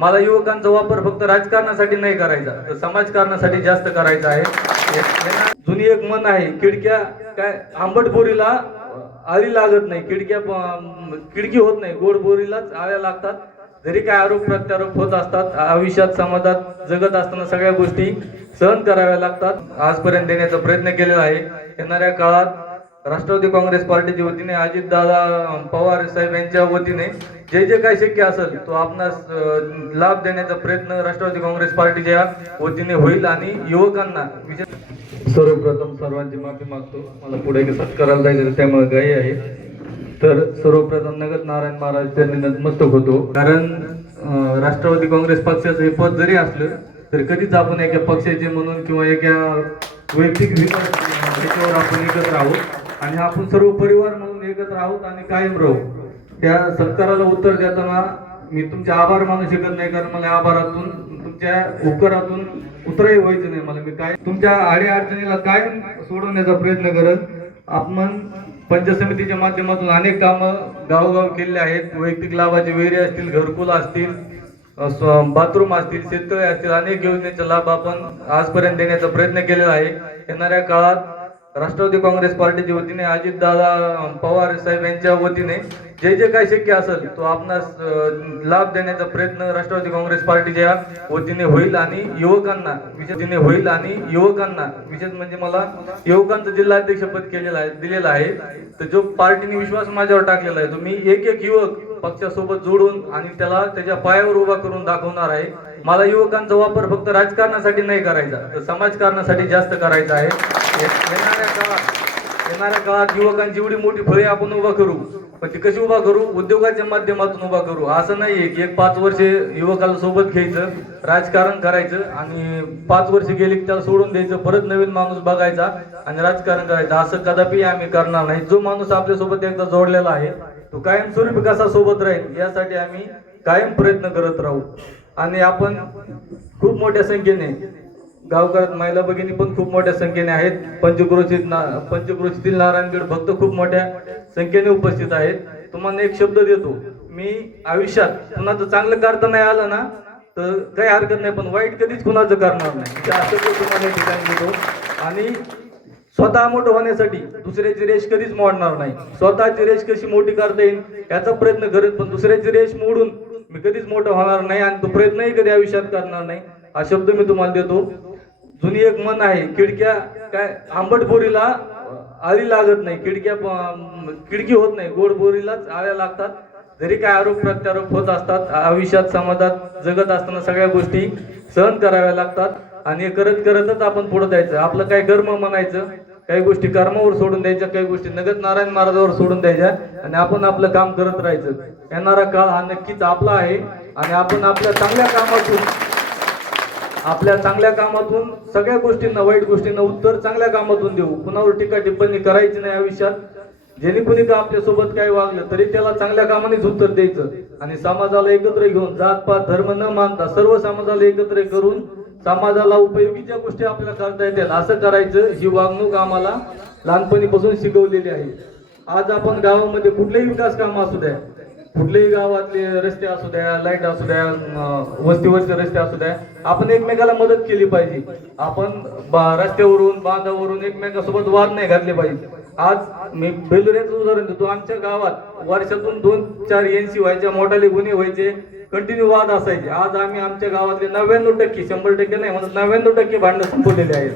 मला युवकांचा वापर फक्त राजकारणासाठी नाही करायचा तर समाजकारणासाठी जास्त करायचा आहे. जुनी एक मन आहे खिडक्या काय आंबट बोरीला आळी लागत नाही खिडक्या खिडकी होत नाही गोड बोरीलाच आळ्या लागतात. जरी काय आरोप प्रत्यारोप होत असतात आयुष्यात समाजात जगत असताना सगळ्या गोष्टी सहन कराव्या लागतात. आजपर्यंत देण्याचा प्रयत्न केलेला आहे. येणाऱ्या काळात राष्ट्रवादी काँग्रेस पार्टीच्या वतीने अजितदादा पवार साहेब यांच्या वतीने जे जे काही शक्य असेल तो आपणास लाभ देण्याचा प्रयत्न राष्ट्रवादी काँग्रेस पार्टीच्या वतीने होईल आणि युवकांना विशेष सर्वप्रथम सर्वांची माफी मागतो. मला पुढे कसं करायला जायचं त्यामुळे गाई आहे. तर सर्वप्रथम नगद नारायण महाराज त्यांनी नतमस्तक होतो. कारण राष्ट्रवादी काँग्रेस पक्षाचं हे पद जरी असलं तरी कधीच आपण एका पक्षाचे म्हणून किंवा एका वैयक्तिक विकास याच्यावर आपण एकत्र आहोत. आणि आपण सर्व परिवार म्हणून एकत्र आहोत आणि कायम राहू. त्या सत्काराला उत्तर देताना मी तुमचे आभार मानू शकत नाही कारण मला आभारातून तुमच्या उपकारातून उतरही व्हायचं नाही मला. मी काय तुमच्या आडी अडचणीला सोडवण्याचा प्रयत्न करत आपण पंचायत समितीच्या माध्यमातून अनेक कामं गावोगाव केलेले आहेत. वैयक्तिक लाभाचे विहिरी असतील घरकुल असतील बाथरूम असतील शेततळे असतील अनेक योजनेचा लाभ आपण आजपर्यंत देण्याचा प्रयत्न केलेला आहे. येणाऱ्या काळात राष्ट्रवादी काँग्रेस पार्टीच्या वतीने अजितदादा पवार साहेब यांच्या वतीने जे जे काही शक्य असेल तो आपणास लाभ देण्याचा प्रयत्न राष्ट्रवादी काँग्रेस पार्टीच्या वतीने होईल आणि युवकांना विशेष होईल आणि युवकांना विशेष म्हणजे मला युवकांचं जिल्हाध्यक्षपद केलेलं आहे दिलेलं आहे. तर जो पार्टीने विश्वास माझ्यावर टाकलेला आहे तो मी एक एक युवक पक्षासोबत जोडून आणि त्याला त्याच्या पायावर उभा करून दाखवणार आहे. मला युवकांचा वापर फक्त राजकारणासाठी नाही करायचा तर समाजकारणासाठी जास्त करायचा आहे. येणाऱ्या काळात येणाऱ्या काळात युवकांची एवढी मोठी फळी आपण उभा करू. पण ती कशी उभा करू? उद्योगाच्या माध्यमातून उभा करू. असं नाहीये की एक पाच वर्षे युवकाला सोबत घ्यायचं राजकारण करायचं आणि पाच वर्ष गेली की त्याला सोडून द्यायचं परत नवीन माणूस बघायचा आणि राजकारण करायचं. असं कदापि आम्ही करणार नाही. जो माणूस आपल्यासोबत एकदा जोडलेला आहे तो कायमस्वरूपी कसा सोबत राहील यासाठी आम्ही कायम प्रयत्न करत राहू. आणि आपण खूप मोठ्या संख्येने गावकऱ्यात महिला भगिनी पण खूप मोठ्या संख्येने आहेत. पंचक्रोशीत ना पंचक्रोशीतील नारायणगड भक्त खूप मोठ्या संख्येने उपस्थित आहेत. तुम्हाला एक शब्द देतो. मी आयुष्यात कुणाचं चांगलं करता नाही आलं ना तर काही हरकत नाही पण वाईट कधीच कुणाचं करणार नाही. ते असं तुम्हाला ठिकाणी देतो. आणि स्वतः मोठं होण्यासाठी दुसऱ्याची रेष कधीच मोडणार नाही. स्वतःची रेष कशी मोठी करता येईल याचा प्रयत्न करेन पण दुसऱ्याची रेष मोडून मी कधीच मोठं होणार नाही आणि तो प्रयत्नही कधी आयुष्यात करणार नाही. हा शब्द मी तुम्हाला देतो. जुनी एक मन आहे खिडक्या काय आंबट बोरीला आळी लागत नाही खिडक्या खिडकी होत नाही गोड बोरीलाच आळ्या लागतात. जरी काय आरोप प्रत्यारोप होत असतात आयुष्यात समाजात जगत असताना सगळ्या गोष्टी सहन कराव्या लागतात आणि हे करत करतच आपण पुढे जायचं. आपलं काय कर्म म्हणायचं काही गोष्टी कर्मावर सोडून द्यायच्या काही गोष्टी नगद नारायण महाराजावर सोडून द्यायच्या आणि आपण आपलं काम करत राहायचं. येणारा काळ हा नक्कीच आपला आहे आणि आपण आपल्या चांगल्या कामातून आपल्या चांगल्या कामातून सगळ्या गोष्टींना वाईट गोष्टींना उत्तर चांगल्या कामातून देऊ. कुणावर टीका टिप्पणी करायची नाही आयुष्यात. जेणे कुणी का आपल्यासोबत काय काही वागलं तरी त्याला चांगल्या कामानेच उत्तर द्यायचं. आणि समाजाला एकत्र घेऊन जात पात धर्म न मानता सर्व समाजाला एकत्र करून समाजाला उपयोगीच्या गोष्टी आपल्याला करता येतील असं करायचं ही वागणूक आम्हाला लहानपणीपासून शिकवलेली आहे. आज आपण गावामध्ये कुठलेही विकास काम असू द्या कुठलेही गावातले रस्ते असू द्या लाइट असू द्या वस्तीवरचे रस्ते असू द्या आपण एकमेकाला मदत केली पाहिजे. आपण बा- रस्त्यावरून बांधावरून एकमेकासोबत वाद नाही घातले पाहिजे. आज मी बेलुऱ्याचं उदाहरण देतो. आमच्या गावात वर्षातून दोन चार एनसी व्हायच्या मोठाले गुन्हे व्हायचे कंटिन्यू वाद असायचे. आज आम्ही आमच्या गावातले नव्याण्णव टक्के शंभर टक्के नाही म्हणत नव्याण्णव टक्के भांडणं संपवलेले आहेत.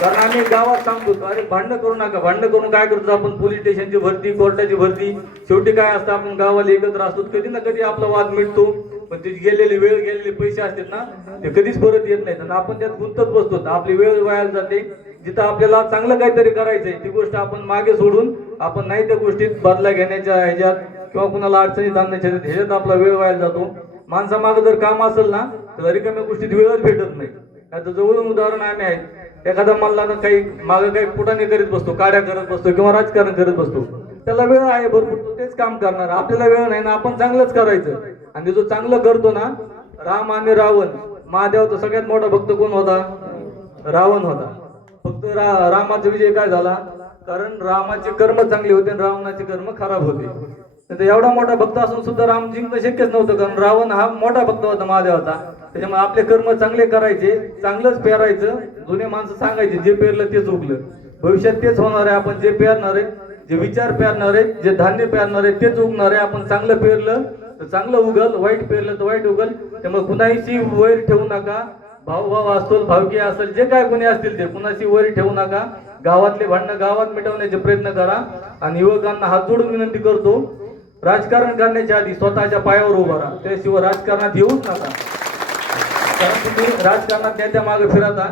कारण आम्ही गावात सांगतो अरे भांडणं करू नका. भांडणं करून काय करतो आपण? पोलीस स्टेशनची भरती कोर्टाची भरती. शेवटी काय असतं? आपण गावाला एकत्र असतो. कधी ना कधी आपला वाद मिटतो. पण ते गेलेले वेळ गेलेले पैसे असतात ना ते कधीच परत येत नाहीत. आणि आपण त्यात गुंतत बसतो. आपली वेळ वाया जाते. जिथं आपल्याला चांगलं काहीतरी करायचंय ती गोष्ट आपण मागे सोडून आपण नाही त्या गोष्टीत बदला घेण्याच्या ह्याच्यात किंवा कुणाला अडचणीत आणण्याच्या ह्याच्यात ह्याच्यात आपला वेळ वाया जातो. माणसामागं जर काम असेल ना तर रिकाम्या गोष्टीत वेळच भेटत नाही. आता जवळून उदाहरण आम्ही आहेत. एखादा मल्लानं काही मागं काही पुटाने करीत बसतो काड्या करत बसतो किंवा राजकारण करत बसतो. त्याला वेळ आहे भरपूर तो तेच काम करणार. आपल्याला वेळ नाही ना आपण चांगलंच करायचं. आणि जो चांगलं करतो ना राम आणि रावण महादेवाचा सगळ्यात मोठा भक्त कोण होता? रावण होता. फक्त रा- रामाचा विजय काय झाला? कारण रामाचे कर्म चांगले होते आणि रावणाचे कर्म खराब होते. नाही तर एवढा मोठा भक्त असून सुद्धा राम जिंकणं शक्यच नव्हतं कारण रावण हा मोठा भक्त होता महादेवाचा त्याच्यामुळे आपले कर्म चांगले करायचे चांगलंच पेरायचं. जुने माणसं सांगायचे जे पेरलं तेच उगलं भविष्यात तेच होणार आहे आपण जे पेरणार आहे जे विचार पेरणार आहे जे धान्य पेरणार आहे तेच उगणार आहे. आपण चांगलं पेरलं तर चांगलं उगल वाईट पेरलं तर वाईट उगल. त्यामुळे कुणाहीशी वैर ठेवू नका. भाऊ भाऊ असतो भावकी असेल जे काय कोणी असतील ते कुणाशी वैर ठेवू नका. गावातले भांडणं गावात मिटवण्याचे प्रयत्न करा. आणि युवकांना हात जोडून विनंती करतो राजकारण करण्याच्या आधी स्वतःच्या पायावर उभा राहा. त्याशिवाय राजकारणात येऊच नका. कारण तुम्ही राजकारणात नेत्या मागे फिरता.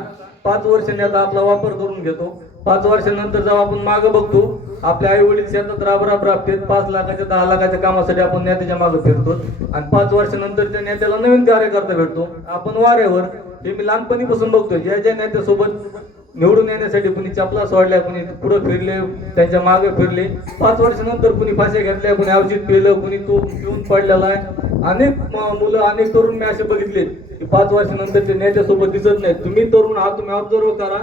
पाच वर्ष नेता आपला वापर करून घेतो. पाच वर्षानंतर जेव्हा आपण मागे बघतो आपले आई वडील शेतात राब राब राबतेत. पाच लाखाच्या दहा लाखाच्या कामासाठी आपण नेत्याच्या मागे फिरतो. आणि पाच वर्षानंतर त्या नेत्याला नवीन कार्यकर्ता भेटतो. आपण वाऱ्यावर हे मी लहानपणीपासून बघतोय. ज्या ज्या नेत्यासोबत निवडून येण्यासाठी कुणी चपला सोडल्या कुणी पुढं फिरले त्यांच्या मागे फिरले. पाच वर्षानंतर कुणी फाशी घेतल्या कुणी औषध पिलं कुणी तो पिऊन पडलेला आहे. अनेक मुलं अनेक तरुण मी असे बघितले की पाच वर्षानंतर ते नेत्यासोबत दिसत नाही तुम्ही तरुण हा तुम्ही ऑब्झर्व करा.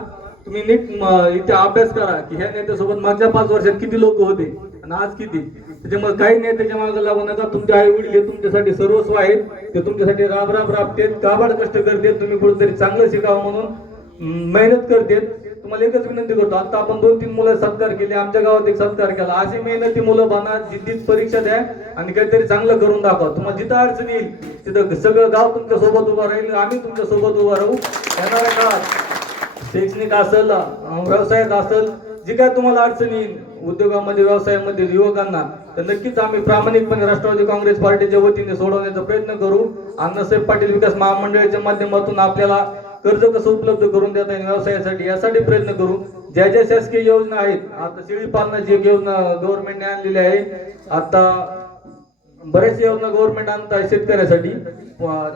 तुम्ही नीट इथे अभ्यास करा की ह्या नेत्यासोबत मागच्या पाच वर्षात किती लोक होते आणि आज किती? त्याच्यामुळे काही नेत्याच्या मागे लागू नका. तुमचे आई वडील हे तुमच्यासाठी सर्वस्व आहेत. ते तुमच्यासाठी राब राब राबतेत काबाड कष्ट करतेत. तुम्ही कुठेतरी चांगलं शिकावं म्हणून मेहनत करते. तुम्हाला एकच विनंती करतो आता आपण दोन तीन मुलं सत्कार केले आमच्या गावात एक सत्कार केला. अशी मेहनती मुलं बना जिद्दीत परीक्षा द्या आणि काहीतरी चांगलं करून दाखवा. तुम्हाला जिथं अडचण येईल तिथं सगळं गाव तुमच्यासोबत उभं राहील आम्ही तुमच्यासोबत उभं राहू. येणाऱ्या काळात शैक्षणिक असेल व्यवसायात असेल जी काय तुम्हाला अडचण येईल उद्योगामध्ये व्यवसायामध्ये युवकांना तर नक्कीच आम्ही प्रामाणिकपणे राष्ट्रवादी काँग्रेस पार्टीच्या वतीने सोडवण्याचा प्रयत्न करू. अण्णासाहेब पाटील विकास महामंडळाच्या माध्यमातून आपल्याला कर्ज कसं उपलब्ध करून देता येईल व्यवसायासाठी? यासाठी प्रयत्न करू. ज्या ज्या शासकीय योजना आहेत आता शेळी पालनाची एक योजना गव्हर्नमेंटने आणलेली आहे. आता बऱ्याचशा योजना गव्हर्नमेंट आणत आहे शेतकऱ्यासाठी.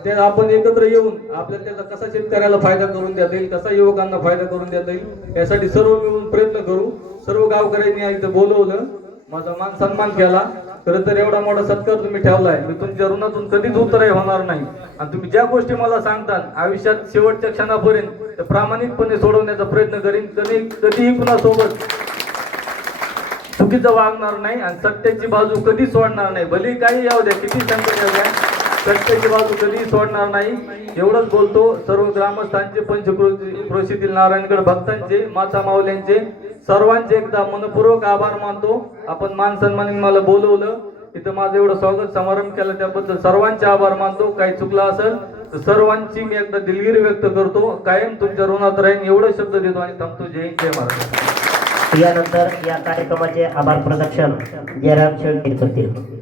ते आपण एकत्र येऊन आपल्याला त्याचा कसा शेतकऱ्याला फायदा करून देता येईल कसा युवकांना फायदा करून देता येईल यासाठी सर्व मिळून प्रयत्न करू. सर्व गावकऱ्यांनी एकदा बोलवलं माझा मान सन्मान केला. खरं तर एवढा मोठा सत्कार तुम्ही ठेवलाय. मी तुमच्या ऋणातून कधीच उत्तरही होणार नाही. आणि तुम्ही ज्या गोष्टी मला सांगतात आयुष्यात शेवटच्या क्षणापर्यंत ते प्रामाणिकपणे सोडवण्याचा प्रयत्न करीन. कधी कधीही कुणासोबत चुकीचं वागणार नाही आणि सत्याची बाजू कधी सोडणार नाही. भले काही याऊ द्या किती संकट येऊ द्या सत्याची बाजू कधीही सोडणार नाही. एवढंच बोलतो सर्व ग्रामस्थांचे पंचक्रोशीतील नारायणगड भक्तांचे माता माऊल्यांचे सर्वांचे एकदा मनपूर्वक आभार मानतो. आपण मान सन्मानी मला बोलवलं. इथं माझं एवढं स्वागत समारंभ केला त्याबद्दल सर्वांचे आभार मानतो. काही चुकलं असेल तर सर्वांची मी एकदा दिलगिरी व्यक्त करतो. कायम तुमच्या ऋणात राहीन एवढे शब्द देतो आणि थांबतो. जय जय महाराज यानंतर या कार्यक्रमाचे आभार प्रदर्शन जयराम शेळके करतील.